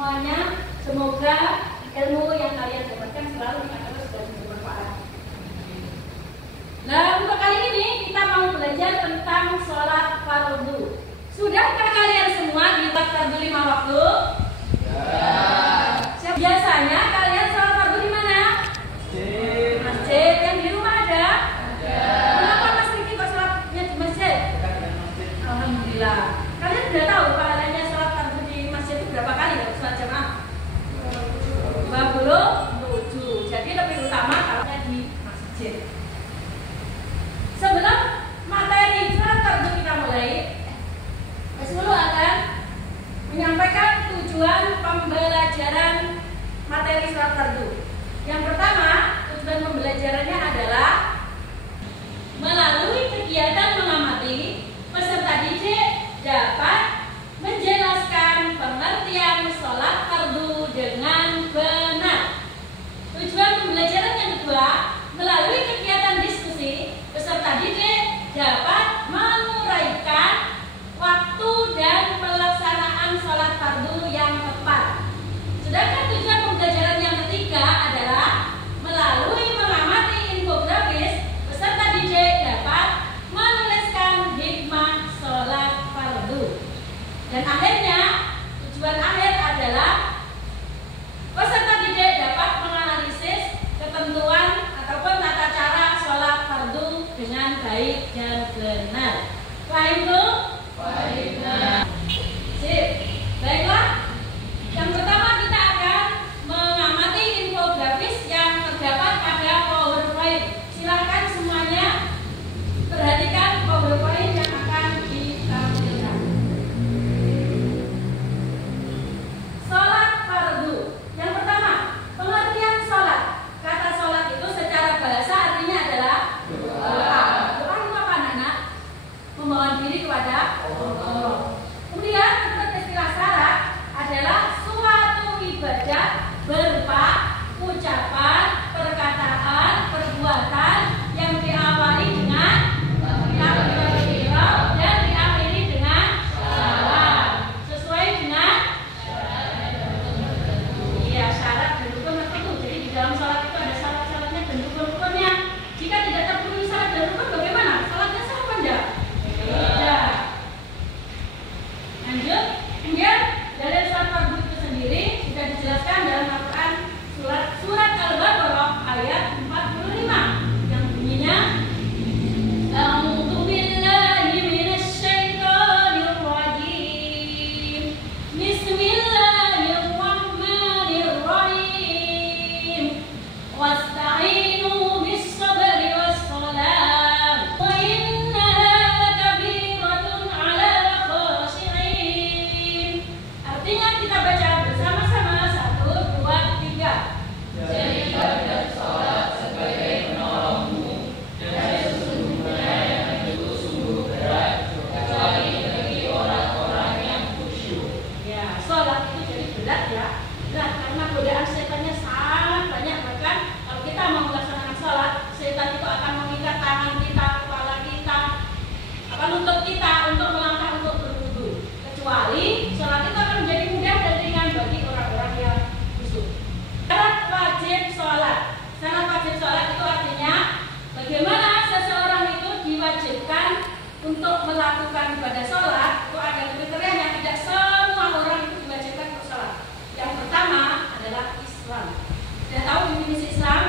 semuanya. Semoga ilmu yang kalian dapatkan selalu dikatakan sudah bermanfaat. Nah, untuk kali ini kita mau belajar tentang sholat fardu. Sudahkah kalian semua di fardu 5 waktu? Ya. Biasanya kalian sholat fardu di mana? Masjid. Masjid. Yang di rumah ada? Ada. Kenapa Mas Riki kok sholatnya di masjid? Alhamdulillah. Kalian sudah tahu pahalanya sholat fardu di masjid itu berapa kali ya? Sholat jamaah 27. Jadi lebih utama kalau di masjid. Sebelum materi sholat fardu kita mulai, Rasulullah akan menyampaikan tujuan pembelajaran materi sholat fardu. Yang pertama, tujuan pembelajarannya adalah melalui kegiatan mengamati, peserta didik dapat menjelaskan pengertian sholat fardu dengan benar. Tujuan pembelajaran yang kedua, melalui kegiatan diskusi, peserta didik dapat menguraikan waktu dan pelaksanaan sholat fardu yang tepat. Sedangkan tujuan pembelajaran yang ketiga adalah melalui mengamati infografis, peserta didik dapat menuliskan hikmah sholat fardu. Dan akhirnya, tujuan akhir adalah peserta didik dapat menganalisis ketentuan ataupun tata cara sholat fardu dengan baik dan benar. Paham itu? Baik. Sip. Baiklah. Yang pertama kita akan mengamati infografis yang terdapat pada PowerPoint. Silakan semuanya perhatikan PowerPoint yang akan ditampilkan. Sholat fardu. Yang pertama, pengertian sholat. Kata sholat itu secara bahasa artinya adalah doa. Doa itu apa anak-anak? Memohon diri kepada Allah. Kemudian menurut istilah syarat adalah suatu ibadah berupa ucapan, perkataan, perbuatan yang diawali dengan takbiratul ihram dan diakhiri dengan salam. Sesuai dengan syarat dan rukun tertentu. Jadi di dalam sholat itu ada syarat-syaratnya dan rukun-rukunnya. Jika tidak terpenuhi syarat dan rukun, bagaimana? Sholatnya sah apa enggak? Tidak. Lanjut. Kemudian dalil sholat fardu itu sendiri sudah dijelaskan dalam Al-Quran surat Al-Baqarah ayat 45 yang bunyinya A'udzu billahi minasy syaithanir rajim. Bismillahirrahmanirrahim. Wasta'inu bis-sabri was-salah. Wa innaha lakabiratun 'alal khashi'in. Artinya kita baca bersama-sama 1, 2, 3. Jadikan sholat sebagai penolongmu, dan sesungguhnya yang itu sungguh berat, kecuali bagi orang-orang yang khusyuk. Ya, sholat itu jadi berat ya. Berat karena godaan setannya sangat banyak. Bahkan kalau kita mau melaksanakan sholat, setan itu akan mengikat tangan kita, kepala kita, akan nuntut kita untuk melangkah untuk berwudu. Kecuali sholat itu akan menjadi mudah dan ringan bagi orang-orang yang khusyuk. Syarat wajib sholat. Syarat wajib sholat itu artinya bagaimana seseorang itu diwajibkan untuk melakukan ibadah sholat. Itu ada kriteria yang tidak semua orang itu diwajibkan untuk sholat. Yang pertama adalah Islam. Sudah tahu definisi Islam?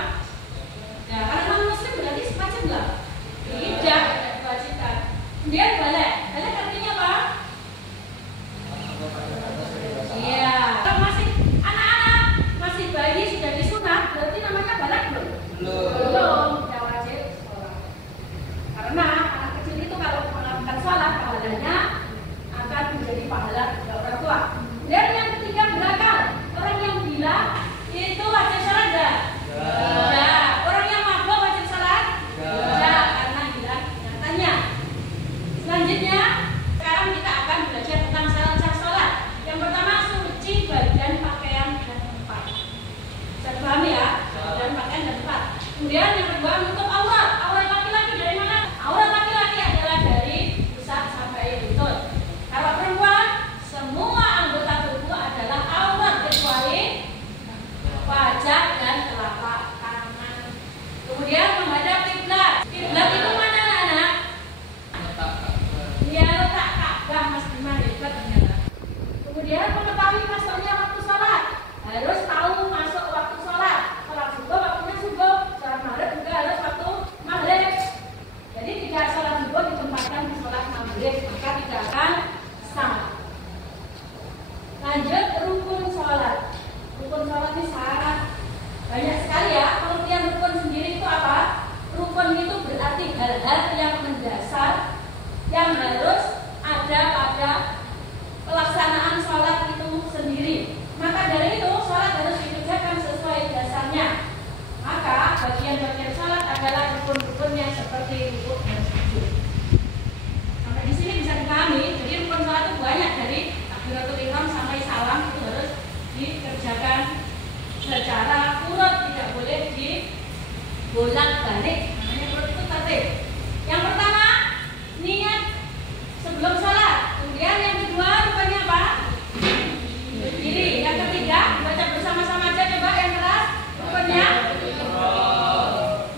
Ya, kalau non Muslim berarti wajib nggak? Tidak diwajibkan. Kemudian balik. Balik artinya apa? Iya. Kalau masih anak-anak, masih bayi sudah disunat, berarti namanya balik belum? Belum. Tidak wajib sholat. Karena anak kecil itu kalau melakukan sholat, pahalanya akan menjadi pahala dari orang tua. Dan yang ketiga berakal. Orang yang gila itu wajib sholat enggak? Ya. Orang yang mabuk wajib sholat? Ya, karena hilang ingatannya. Selanjutnya, sekarang kita akan belajar tentang syarat-syarat sholat. Yang pertama, suci badan, pakaian, dan tempat. Bisa dipahami ya? Badan, pakaian, dan tempat. Kemudian yang kedua, menutup aurat. Aurat laki-laki dari mana? Aurat laki-laki adalah dari pusat sampai lutut. Kalau perempuan, semua anggota mengetahui masuknya waktu sholat, harus tahu masuk waktu sholat. Sholat subuh waktunya subuh, sholat maghrib juga harus waktu maghrib. Jadi tidak sholat subuh ditempatkan di sholat maghrib, maka tidak akan sah. Lanjut rukun sholat. Rukun sholat ini sangat banyak sekali ya. Pengertian rukun sendiri itu apa? Rukun itu berarti hal-hal yang mendasar yang harus ada pada pelaksanaan sholat itu sendiri. Maka dari itu sholat harus dikerjakan sesuai dasarnya. Maka bagian-bagian sholat adalah rukun-rukunnya seperti rukuk dan sujud. Sampai di sini bisa dipahami. Jadi rukun sholat itu banyak, dari takbiratul ihram sampai salam itu harus dikerjakan secara urut, tidak boleh dibolak-balik. Namanya urut itu tertib. Yang pertama, niat sebelum sholat. Kemudian yang kedua rupanya apa? Berdiri. Yang ketiga, baca bersama-sama aja coba yang keras. Rukunnya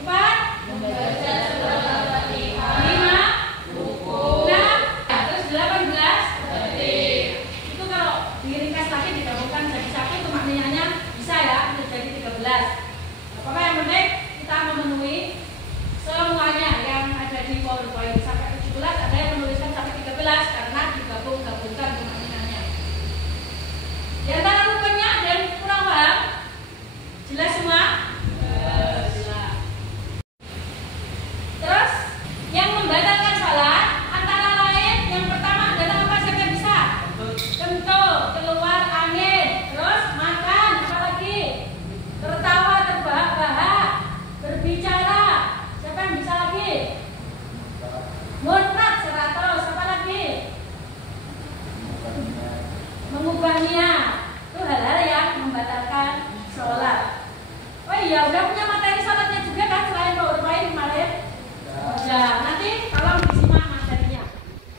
4 membaca surat Al-Fatihah, 5 rukuk, 6 terus 18 tertib. Itu kalau diringkas lagi digabungkan jadi satu itu maknanya bisa ya, menjadi 13. Apa yang penting kita memenuhi semuanya yang ada di PowerPoint. Sampai 17 ada yang menuliskan sampai 13 karena digabung-gabungkan kemaknanya. Di antara rukunnya ada yang kurang paham? Jelas semua? Jelas. Terus yang membatalkan sholat antara lain yang pertama adalah apa saja bisa? Kentut, keluar angin, terus makan, apalagi tertawa terbahak-bahak, berbicara. Siapa yang bisa lagi? Murtad, 100. Apa lagi? Mengubah niat. Itu hal-hal yang membatalkan sholat. Oh iya, udah punya materi sholatnya juga kan selain PowerPoint kemarin? Ya, nanti tolong disimak materinya.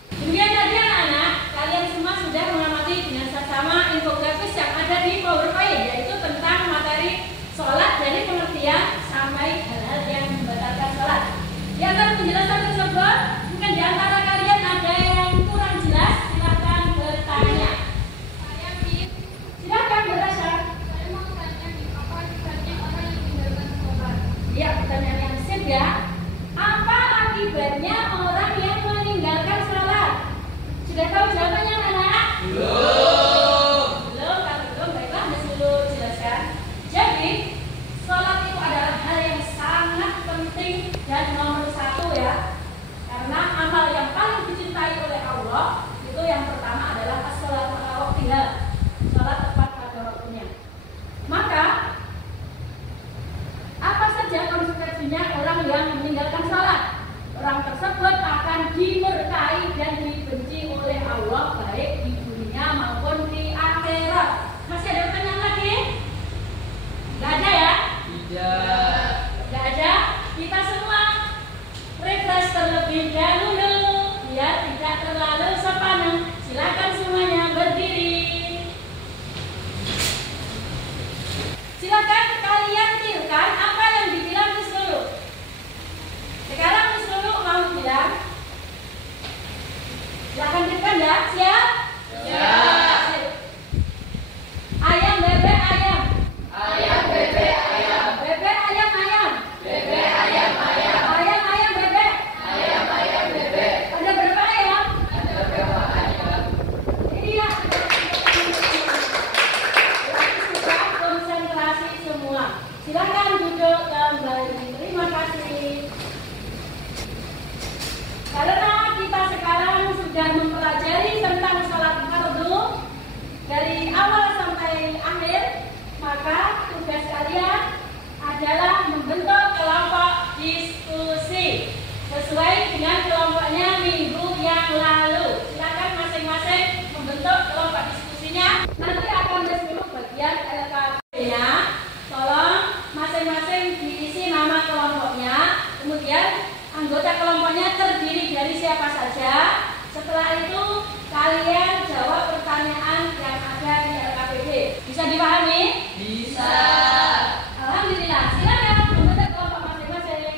Kemudian tadi anak-anak, kalian semua sudah mengamati dengan seksama infografis yang ada di PowerPoint, yaitu tentang materi sholat dari pengertian sampai hal-hal yang membatalkan sholat. Di antara penjelasan tersebut, mungkin di antara kalian ada yang kurang jelas, silakan bertanya. Silakan bertanya. Saya mau tanya nih, apa akibatnya orang yang meninggalkan sholat? Ya, pertanyaan yang sip ya. Apa akibatnya orang yang meninggalkan sholat? Sudah tahu jawabannya anak-anak? Belum. Kalau belum, baiklah dulu jelaskan. Jadi, sholat itu adalah hal yang sangat penting dan nomor 1 ya. Karena amal yang paling dicintai oleh Allah itu yang pertama adalah as-sholatu ala waqtiha. Sholat tepat pada waktunya. Maka apa saja konsekuensinya orang yang meninggalkan sholat? Orang tersebut akan dimurkai dan dibenci oleh Allah baik di dunia maupun di akhirat. Masih ada pertanyaan lagi? Gak ada ya? Tidak. Gak ada? Kita semua refresh terlebih dahulu biar tidak terlalu sepaneng. Silakan semuanya berdiri. Silakan kalian tirukan apa yang dibilang Miss Lulu. Sekarang Miss Lulu mau bilang. Silakan tirukan ya. Siap? Siap. Ayam bebek ayam. Ayam bebek ayam. Bebek ayam ayam. Bebek ayam ayam. Ayam ayam bebek. Ayam ayam bebek. Ada berapa ayam? Ada berapa ayam? Iya. Sudah konsentrasi semua. Silakan duduk kembali. Terima kasih. Karena kita sekarang sudah mempelajari tentang sholat fardu dari awal sampai akhir, maka tugas kalian adalah membentuk kelompok diskusi sesuai dengan kelompoknya minggu yang lalu. Silakan masing-masing membentuk kelompok diskusinya. Nanti akan disebut bagian LKP-nya. Tolong masing-masing diisi nama kelompoknya. Kemudian anggota kelompoknya terdiri dari siapa saja. Setelah itu kalian jawab pertanyaan yang ada di LKPD. Bisa dipahami? Bisa. Alhamdulillah. Silakan membentuk kelompok masing-masing.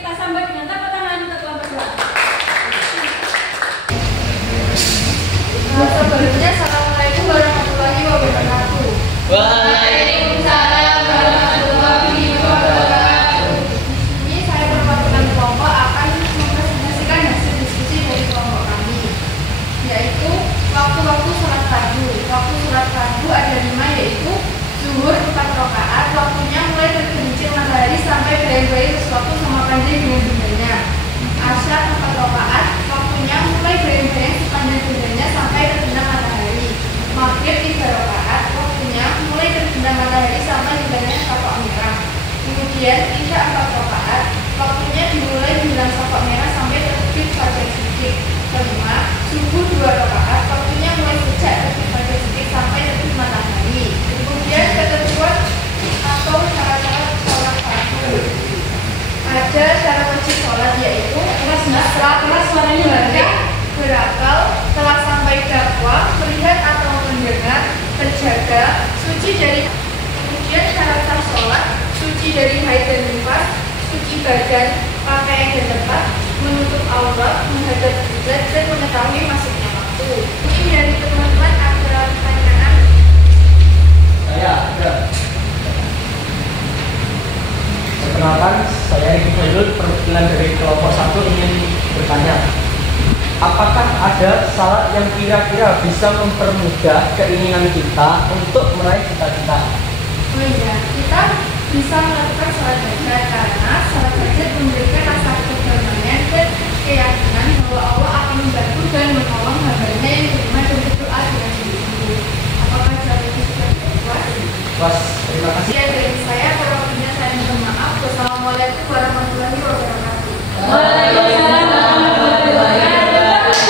kita sambut dengan tepuk tangan untuk kelompok 2. Sebelumnya, Assalamualaikum warahmatullahi wabarakatuh. Waalaikumsalam warahmatullahi wabarakatuh. Di sini saya perwakilan kelompok akan mempresentasikan hasil diskusi dari kelompok kami, yaitu waktu-waktu sholat fardu. Waktu sholat fardu ada 5, yaitu zuhur 4 rakaat, waktunya mulai tergelincir matahari sampai berakhir sesuatu sama pandai dengan bundanya. Asyar 4 rakaat, waktunya mulai berakhir sepanjang bundanya sampai terbenam matahari. Maghrib 3 rakaat, waktunya mulai terbenam matahari sampai bundanya shafaq merah. Kemudian isya 4 rakaat, waktunya dimulai menjelang shafaq merah sampai terbit fajar shadiq. Kelima, subuh 2 rakaat, waktunya mulai sejak terbit fajar shadiq sampai terbit matahari. Kemudian ketentuan atau cara-cara sholat fardu. Ada cara wajib sholat, yaitu keras suaranya balik, berakal, telah sampai dakwah, melihat atau mendengar, berjaga, suci dari. Kemudian syarat sah sholat, suci dari haid dan nifas, suci badan, pakaian dan tempat, menutup aurat, menghadap kiblat, dan mengetahui masuknya waktu. Ini dari teman-teman ada pertanyaan. Saya ada. Perkenalkan, saya Riki Khairul, perwakilan dari kelompok 1 ingin bertanya, apakah ada salat yang kira-kira bisa mempermudah keinginan kita untuk meraih cita-cita? Oh iya, kita bisa melakukan sholat hajat karena sholat hajat memberikan rasa kedamaian dan keyakinan bahwa Allah akan membantu dan menolong hambanya yang beriman dan berdoa dengan sungguh-sungguh. Apakah jawaban itu sudah puas? Puas, terima kasih. Ya, dari saya perwakilannya saya minta maaf. Wassalamualaikum warahmatullahi wabarakatuh. Waalaikumsalam warahmatullahi wabarakatuh.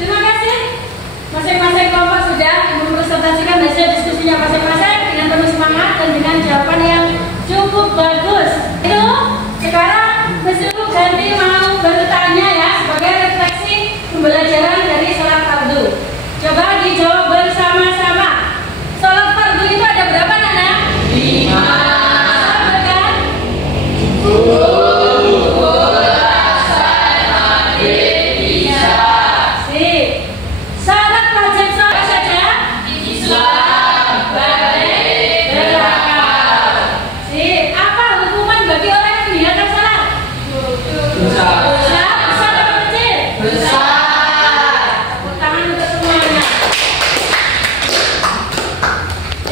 Terima kasih. Masing-masing kelompok sudah mempresentasikan hasil diskusinya masing-masing dengan penuh semangat dan dengan jawaban yang cukup bagus. Itu sekarang disuruh ganti mau bertanya ya sebagai refleksi pembelajaran dari sholat fardu. Coba dijawab bersama-sama. Sholat fardu itu ada berapa, Nana? 5. Sama kan? Sip. Syarat wajib sholat saja? Berakal. Sip. Apa hukuman bagi orang yang meninggalkan sholat? Besar atau kecil? Tepuk tangan untuk semuanya.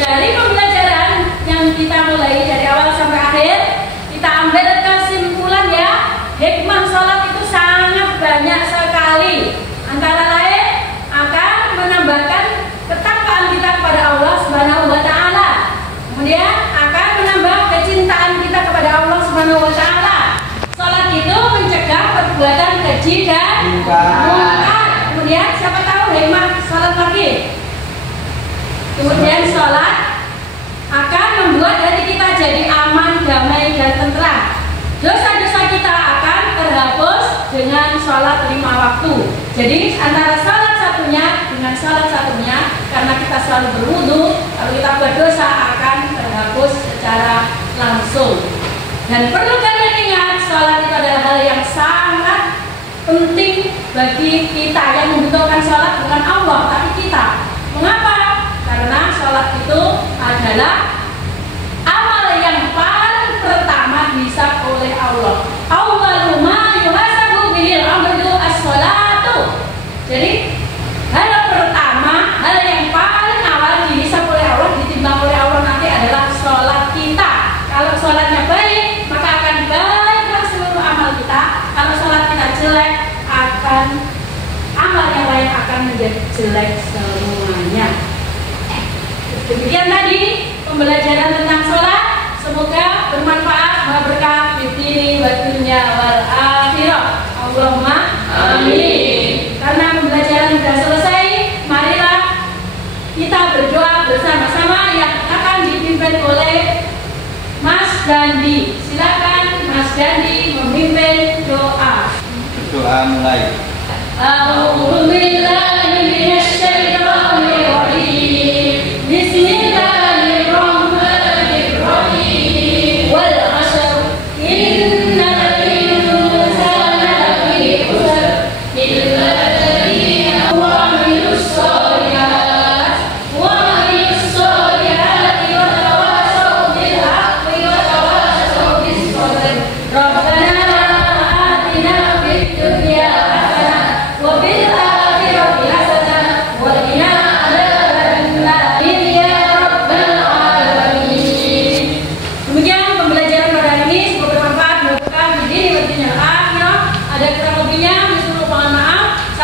Dari pembelajaran yang kita mulai dari awal sampai akhir, kita ambil kesimpulan ya, hikmah sholat itu sangat banyak sekali. Antara lain akan menambahkan ketakwaan kita kepada Allah Subhanahu wa taala. Kemudian akan menambah kecintaan kita kepada Allah Subhanahu wa taala. Sholat itu mencegah perbuatan keji dan munkar. Kemudian siapa tahu hikmah sholat lagi? Kemudian sholat akan membuat hati kita jadi aman, damai, dan tentram. Dosa-dosa kita akan terhapus dengan sholat 5 waktu. Jadi antara sholat satunya dengan sholat satunya, karena kita selalu berwudu, kalau kita berdosa akan terhapus secara langsung. Dan perlu kalian ingat, sholat itu adalah hal yang sangat penting bagi kita. Yang membutuhkan sholat bukan Allah, tapi kita. Mengapa? Karena sholat itu adalah amal yang paling pertama dihisab oleh Allah. Awwalu ma yuhasabu bihil abdu as-sholatu. Jadi hal pertama, hal yang paling awal dihisab oleh Allah, ditimbang oleh Allah nanti adalah sholat kita. Kalau sholatnya baik, maka akan baiklah seluruh amal kita. Kalau sholat kita jelek, akan amal yang lain akan menjadi jelek semuanya. Demikian tadi pembelajaran tentang sholat. Semoga bermanfaat, berkah di diri wa dunya wal akhirah. Allahumma amin. Karena pembelajaran sudah selesai, marilah kita berdoa bersama-sama yang akan dipimpin oleh Mas Dandi. Silakan Mas Dandi memimpin doa. Doa mulai. A'udzu billahi minasy syaithanir rajim. Bismillahirrahmanirrahim.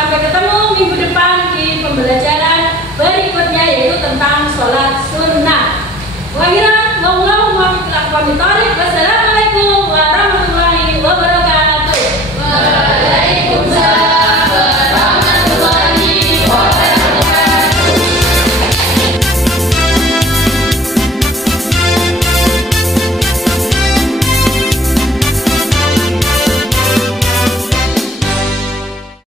Sampai ketemu minggu depan di pembelajaran berikutnya, yaitu tentang sholat sunnah. Wassalamualaikum warahmatullahi wabarakatuh.